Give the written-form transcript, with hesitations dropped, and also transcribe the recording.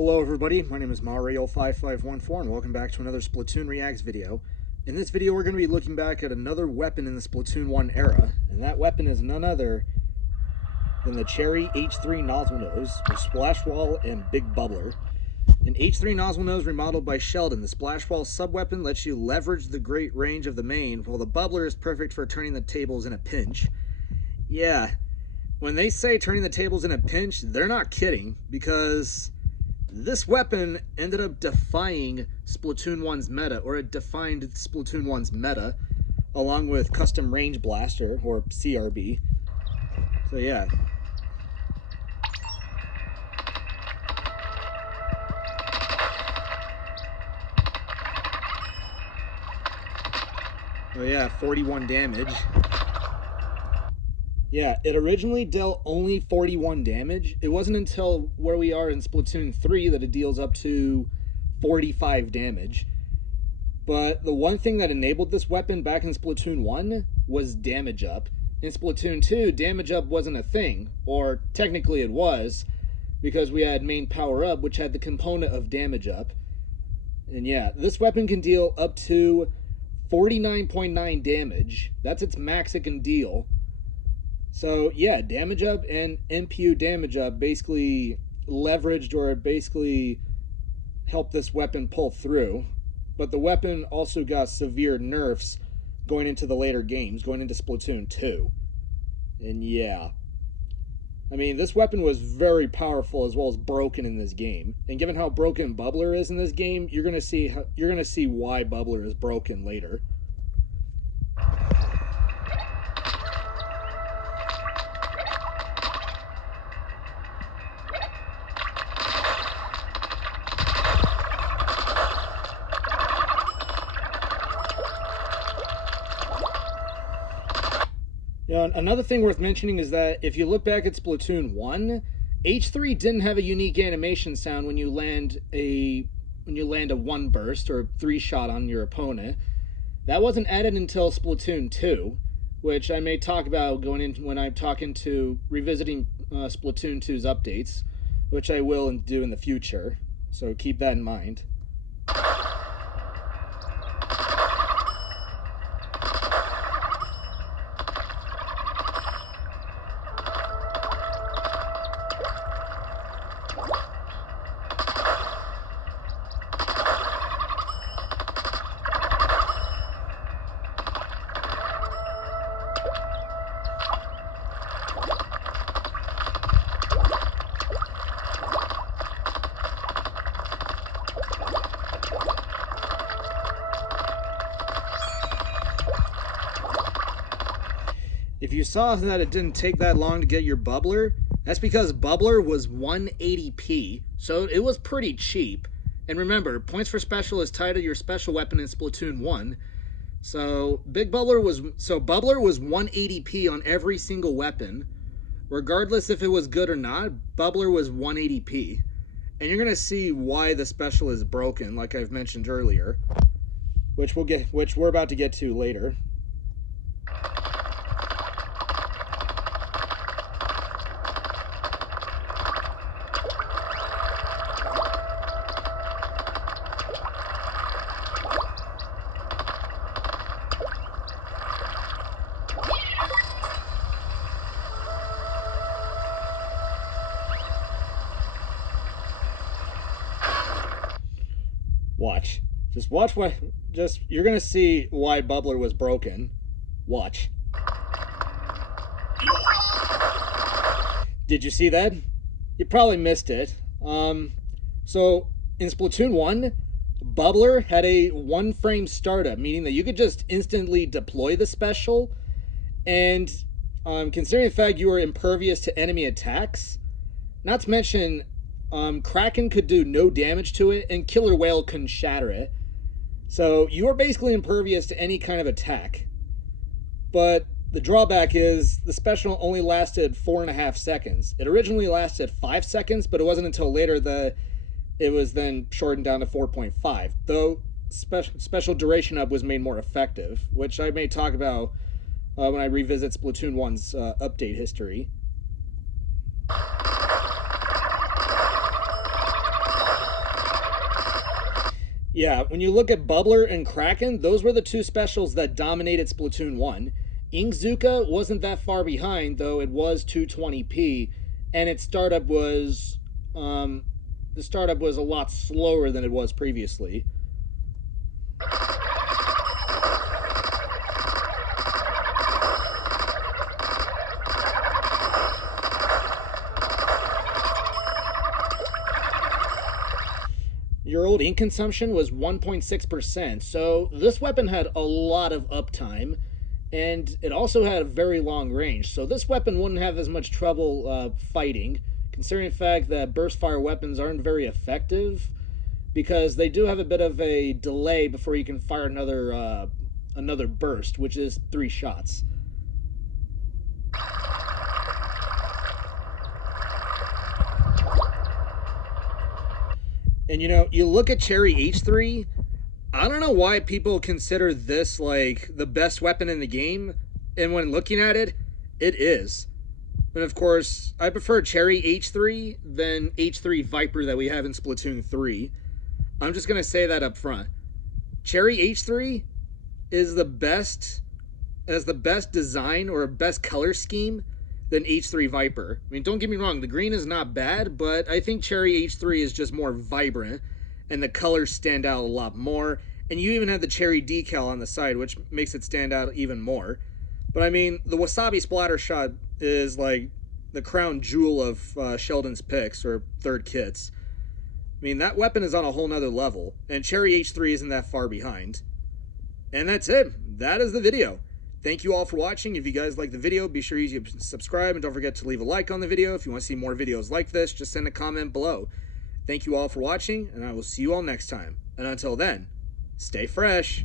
Hello everybody, my name is Mario5514 and welcome back to another Splatoon Reacts video. In this video we're going to be looking back at another weapon in the Splatoon 1 era, and that weapon is none other than the Cherry H-3 Nozzlenose, with Splash Wall and Big Bubbler. An H-3 Nozzlenose remodeled by Sheldon, the Splash Wall sub-weapon lets you leverage the great range of the main, while the Bubbler is perfect for turning the tables in a pinch. Yeah, when they say turning the tables in a pinch, they're not kidding, because this weapon ended up defying Splatoon 1's meta, or it defined Splatoon 1's meta, along with Custom Range Blaster, or CRB. So yeah. Oh yeah, 41 damage. Yeah, it originally dealt only 41 damage. It wasn't until where we are in Splatoon 3 that it deals up to 45 damage. But the one thing that enabled this weapon back in Splatoon 1 was damage up. In Splatoon 2, damage up wasn't a thing, or technically it was, because we had main power up, which had the component of damage up. And yeah, this weapon can deal up to 49.9 damage. That's its max it can deal. So yeah, damage up and NPU damage up basically leveraged, or basically helped this weapon pull through. But the weapon also got severe nerfs going into the later games, going into Splatoon 2. And yeah, I mean, this weapon was very powerful as well as broken in this game. And given how broken Bubbler is in this game, you're gonna see why Bubbler is broken later. You know, another thing worth mentioning is that if you look back at Splatoon 1, H3 didn't have a unique animation sound when you land a one burst or 3-shot on your opponent. That wasn't added until Splatoon 2, which I may talk about going into when I'm talking to revisiting Splatoon 2's updates, which I will do in the future. So keep that in mind. If you saw that it didn't take that long to get your Bubbler, that's because Bubbler was 180p, so it was pretty cheap. And remember, points for special is tied to your special weapon in Splatoon 1. So Bubbler was 180p on every single weapon. Regardless if it was good or not, Bubbler was 180p. And you're gonna see why the special is broken, like I've mentioned earlier, which we're about to get to later. Watch. You're gonna see why Bubbler was broken. Watch. Did you see that? You probably missed it. So in Splatoon 1, Bubbler had a 1-frame startup, meaning that you could just instantly deploy the special, and considering the fact you were impervious to enemy attacks, not to mention Kraken could do no damage to it, and Killer Whale couldn't shatter it. So you are basically impervious to any kind of attack. But the drawback is the special only lasted 4.5 seconds. It originally lasted 5 seconds, but it wasn't until later that it was then shortened down to 4.5. Though special duration up was made more effective, which I may talk about when I revisit Splatoon 1's update history. Yeah, when you look at Bubbler and Kraken, those were the two specials that dominated Splatoon 1. Inkzuka wasn't that far behind, though it was 220p, and its startup was the startup was a lot slower than it was previously. Your old ink consumption was 1.6%, so this weapon had a lot of uptime, and it also had a very long range, so this weapon wouldn't have as much trouble fighting, considering the fact that burst fire weapons aren't very effective, because they do have a bit of a delay before you can fire another burst, which is 3 shots. And you look at Cherry H-3, I don't know why people consider this like the best weapon in the game, and when looking at it, it is. And of course, I prefer Cherry H-3 than H-3 Viper that we have in Splatoon 3. I'm just going to say that up front. Cherry H-3 is the best design or best color scheme than H-3 Viper. I mean, don't get me wrong, the green is not bad, but I think Cherry H-3 is just more vibrant, and the colors stand out a lot more. And you even have the cherry decal on the side, which makes it stand out even more. But I mean, the Wasabi Splatter Shot is like the crown jewel of Sheldon's picks, or third kits. I mean, that weapon is on a whole nother level, and Cherry H-3 isn't that far behind. And that's it. That is the video. Thank you all for watching. If you guys like the video, be sure you subscribe, and don't forget to leave a like on the video. If you want to see more videos like this, just send a comment below. Thank you all for watching, and I will see you all next time. And until then, stay fresh.